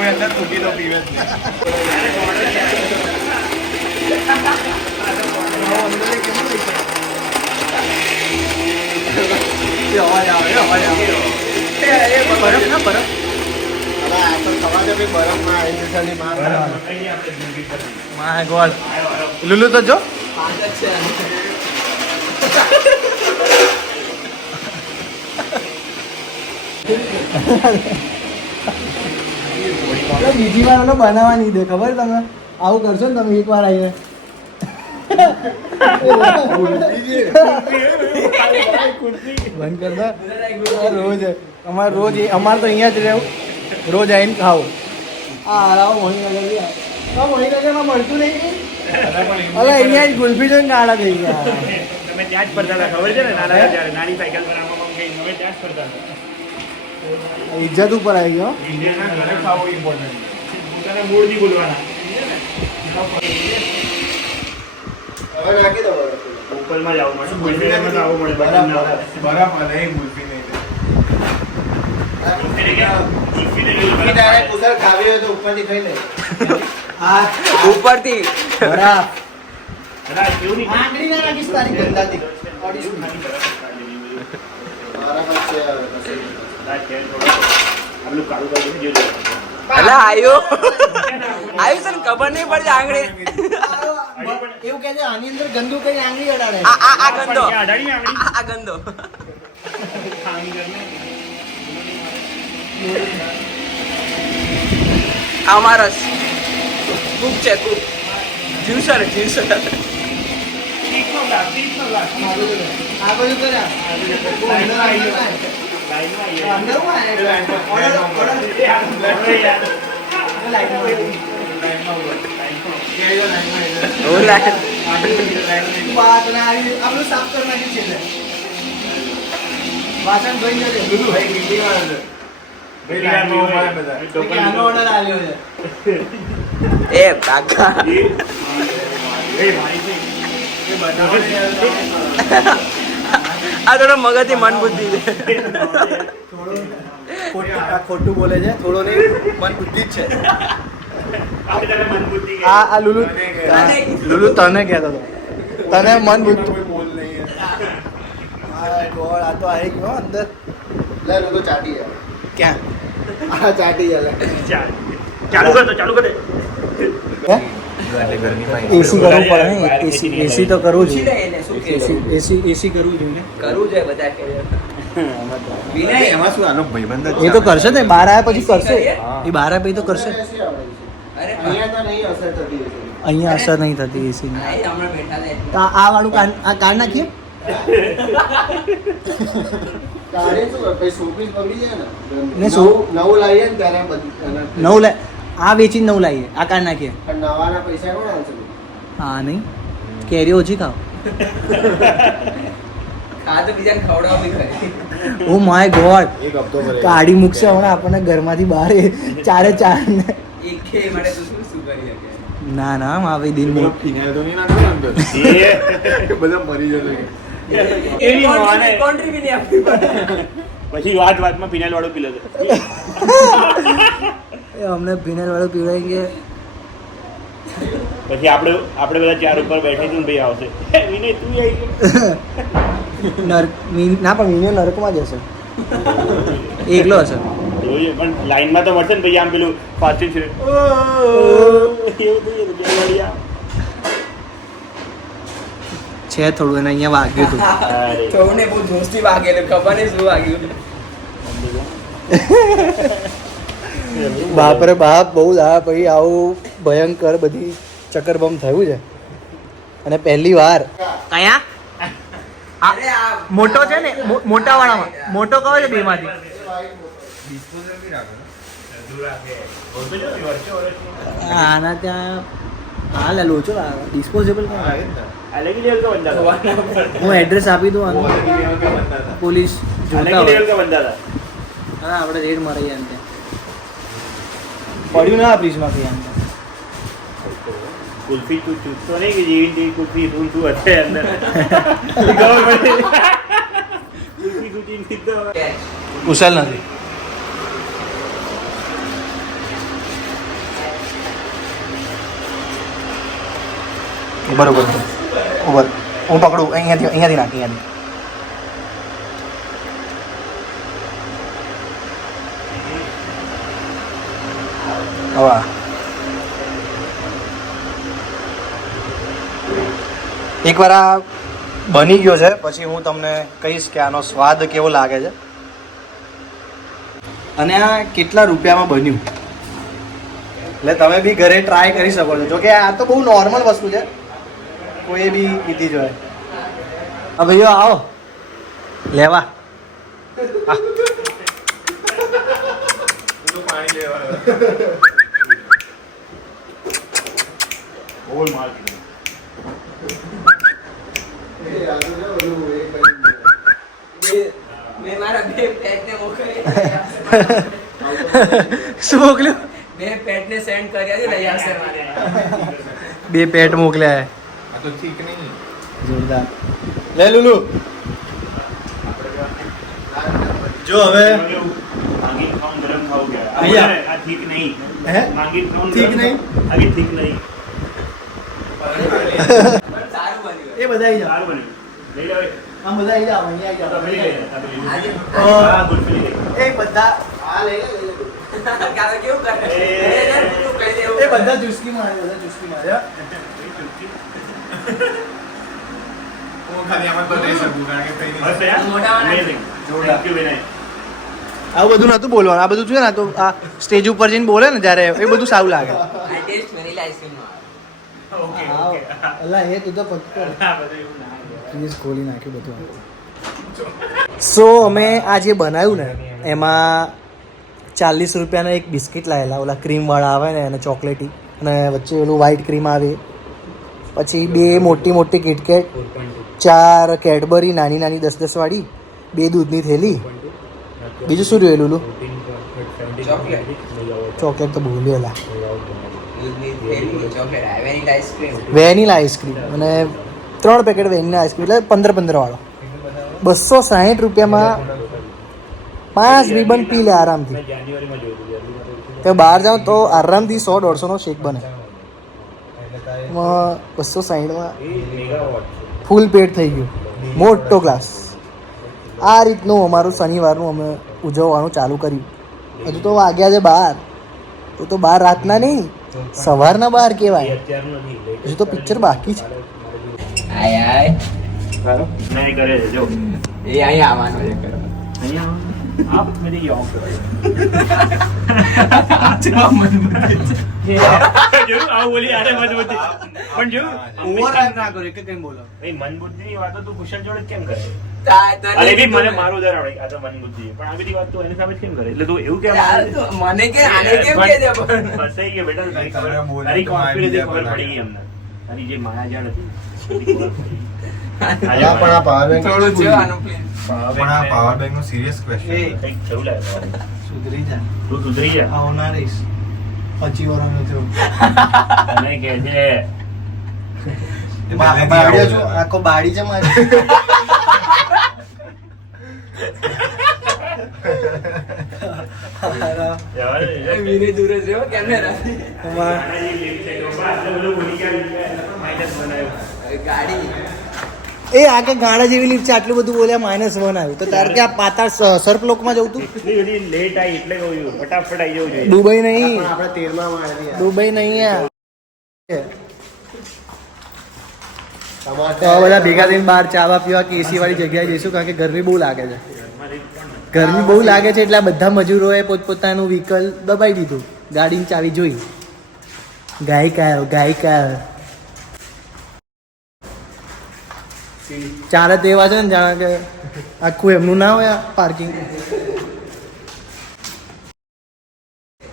કોઈ અંદર તૂટી તો પીવે જ નહીં. અવાજ આવે અવાજ આવે બરફ ના બરફ માય ગોડ લુલુ તો જો બીજી વાર ઓલો બનાવવા નહીં દે ખબર તમે આવું કરશો ને તમે એક વાર આવીને બંધ કરતા રોજ અમારે રોજ અમારે તો અહીંયા જ રહેવું રોજ આવીને ખાવું આવો મણિનગરમાં મળતું નહીં હવે અહીંયા જ ગુલ્ફી જોઈને ગાળા થઈ ગયા તમે ત્યાં જ ફરતા હતા ખબર છે ને નાના ત્યારે નાની સાયકલ બનાવવામાં ગઈ તમે ત્યાં જ ફરતા હતા ઇજ્જત ઉપર આવી ગયો ઇન્ડિયાના ઘરે ખાવું ઇમ્પોર્ટન્ટ પોતાના મૂળ નહીં બોલવાના હવે નાખી દો લોકલમાં જ આવવું મળે ગુલ્ફીમાં આવવું મળે બરાબર નહીં ગુલ્ફી નહીં ઉપરથી આયુ છે ને ખબર નહીં પડતી આંગળી એવું કે છે આની અંદર ગંદુ કઈ આંગળી અડાડે આ ગંદો આ ગંદો અમારસ કૂક છે કૂક જ્યુસર જ્યુસર આ બધું આપણું સાફ કરી નાખ્યું છે વાસણ ધોઈ એ કાકા આ થોડો મગજથી મન બુદ્ધિ છે ખોટું બોલે છે થોડો નહીં મન બુદ્ધિ જ છે આ લુલુ લુલુ તને કહેતો હતો તને મન બુદ્ધિ ગોળ આ તો આવી ગયો અંદર લે લુલુ ચાટી જાય ક્યાં આ ચાટી જાય ચાલુ કર દે એસી કરવું પડે ને એસી તો કરવું જ એસી કરવું જોઈએ કરવું છે બધા એમાં શું આનો ભાઈબંધ એ તો કરશે ને બહાર આવ્યા પછી કરશે એ બહાર આવ્યા પછી તો કરશે અહીંયા અસર નહીં થતી એસી આ વાળું આ કાર નાખીએ નવું લે આ વેચીને નવું લાવીએ આ કાર નાખીએ હા નહીં કેરી ઓછી ખાઓ ઓ માય ગોડ કાઢી મૂકશે હમણાં આપણને ઘરમાંથી બહાર ચારે ચાર ના ના માવી દિન બધા મરી જશે પછી વાતમાં ફિનાઇલ વાળો પી લે અમને ફિનાઇલ વાળો પીવડાવી ગયા પછી આપણે બધા ચાર ઉપર બેઠી તું ભાઈ આવશે વિનય તું આવી ના પણ વિનય નરકમાં જ હશે એકલો હશે જોઈએ પણ લાઈનમાં તો મળશે ને ભાઈ આમ પેલું ફાસ્ટિંગ છે છે થોડું એને અહીંયા વાગ્યું હતું થોડું બહુ જોશથી વાગેલું ખબર નહીં શું વાગ્યું બાપરે બાપ બહુ દાડા પછી આવું ભયંકર બધી ચક્કરબમ થયું છે અને પહેલી વાર કયા મોટો છે ને મોટા વાળામાં મોટો કયો છે બે માંથી આના ત્યાં હા લે લોચો ડિસ્પોઝેબલ હું એડ્રેસ આપી દઉં આનું પોલીસ જોતા હોય હા આપણે રેડ મારી એમ પડ્યું ના ફ્રીજમાં કઈ એમ કુલ્ફી તું ચૂસતો નહીં કે જેવી કુલ્ફી તું હશે અંદર કુશલ નથી બરોબર ઓવર હું પકડું અહીંયાથી નાખ અહીંયાથી. હવા એકવાર આ બની ગયો છે પછી હું તમને કહીશ કે આનો સ્વાદ કેવો લાગે છે અને આ કેટલા રૂપિયામાં બન્યું. એટલે તમે બી ઘરે ટ્રાય કરી શકો છો. જોકે આ તો બહુ નોર્મલ વસ્તુ છે, કોઈ બી પીધી જોઈએ. હા ભાઈઓ આવો લેવા. પાણી લેવા ઓલ માર્કેટ મેં મારા બે પેટને મોકલી શું મોકલ્યું? બે પેટને સેન્ડ કર્યા છે લઈ આવશે મારે. બે પેટ મોકલ્યા. આ તો ઠીક નહીં. જોરદાર. લે લુલુ. જો હવે માંગી ખાઉં ગરમ ખાઉં ગયા અહીંયા. આ ઠીક નહીં. હે માંગી ખાઉં ઠીક નહીં? આગે ઠીક નહીં. પણ સારું બન્યું. એ બધા આવી જાઓ. સારું બન્યું. લઈ લો. આમ બધા આવી જાઓ. અહીંયા આ તો આવી પેલી જાઓ. ગઈ. આ પેલી. આજે આ ગુલફી લઈ ગઈ. એ બધા આ લઈ લે. કાકા કેવું કરે એ. તું કહી દે એવું. એ બધા ચુસ્કી મારે, બધા ચુસ્કી મારે. હું ખાલી આમાં તો લઈ શકું કારણ કે કઈ નહીં. મોઢામાં નાખ. Amazing. જોરદાર. Thank you, વિનય. આવું બધું નતું બોલવાનું. આ બધું છે ને તો આ સ્ટેજ ઉપર જઈને બોલે ને જ્યારે એ બધું સારું લાગે. આ ટેસ્ટ વેનીલા આઈસ્ક્રીમનો આવે. Okay, આવ. okay. અલા એ તું તો પત્તો આ બધું એવું ના હોય. પ્લીઝ ખોલી નાખ્યું બધું. સો અમે આ જે બનાવ્યું ને એમાં 40 રૂપિયાના એક બિસ્કિટ લાવેલા, ઓલા ક્રીમવાળા આવે ને અને ચોકલેટી, અને વચ્ચે ઓલું વ્હાઈટ ક્રીમ આવે, પછી 2 મોટી મોટી કિટકેટ, 4 કેડબરી નાની નાની 10-10 વાળી, 2 દૂધની થેલી. બીજું શું રહ્યું લુલુ? ચોકલેટ. ચોકલેટ તો ભૂલેલા. દૂધની થેલી, ચોકલેટ આવે, વેનીલા આઈસ્ક્રીમ. વેનીલા આઈસ્ક્રીમ અને 3 પેકેટ વેનીલા આઈસ્ક્રીમ, એટલે 15 વાળો. 260 રૂપિયામાં 5 રિબન પી લે આરામથી. મેં જાન્યુઆરીમાં જોયું હતું. તો બહાર જાઉં તો આરામથી 100-150નો શેક બને. 260માં એ મેગાવોટ છે. ફૂલ પેટ થઈ ગયું, મોટો ગ્લાસ. આ રીતનું અમારું શનિવારનું અમે ઉજવવાનું ચાલુ કર્યું. હજુ તો વાગ્યા છે 12. એ તો 12 રાતના નહીં, સવારના 12 એ કહેવાય. અત્યારનું નથી. હજુ તો પિક્ચર બાકી છે. આય આય. ના એ કરે છે જો એ અહીંયા આવવાનો છે કરો. અહીંયા આપ મેરી યોગ કરો જો આ બોલી આરે મજબૂતી પણ જો ના કરો, એક કઈ બોલો. એ મન બુદ્ધિની વાતો તું કુશલ જોડે કેમ કરે તને અરે બી મને મારું ઉદાહરણ આવડે, આ તો મન બુદ્ધિ છે. પણ આ બધી વાત તું એની સામે જ કેમ કરે? એટલે તું એવું કેમ યાર તો મને કે આને કેમ કહે છે પણ ફસાઈ ગયો બેટા. તારી ખબર તારી કોન્ફિડન્સ ખબર પડી ગઈ અમને. તારી જે માયાજાળ હતી બધી ખબર પડી ગઈ. હા, પણ આ પાવર બેંક થોડું છે આનું પ્લીઝ. પણ આ પાવર બેંક નું સિરિયસ એ ક્વેશ્ચન કંઈક થયું લાગે તમારે. સુધરી જા, તું સુધરી જા. આવના રહીશ 25 વર્ષનો થયો. તને કહે છે બાડીઓ છું, આખો બાડી છે મારી. વિનય દૂર જ રહ્યો કેમેરા. ગાડી એ આ કે ગાડા જેવી લીફ છે, આટલું બધું બોલ્યા -1 આવ્યું તો તારે કે આ પાતાળ સર્પલોકમાં જવું તું? એટલી બધી લેટ આવી એટલે કહું છું. ફટાફટ આવી જવું જોઈએ. દુબઈ નહીં, આપણે 13 માં આવી દુબઈ નહીં આ. તો આ બધા ભેગા થઈને બહાર ચાવા પીવા કે એસી વાળી જગ્યાએ જઈશું, કારણ કે ગરમી બહુ લાગે છે. ગરમી બહુ લાગે છે એટલે આ બધા મજૂરોએ પોતપોતાનું વ્હીકલ દબાઈ દીધું, ગાડીની ચાવી જોઈ. ગાયકા 4 જ એવા છે ને જાણે કે આખું એમનું ના હોય પાર્કિંગ.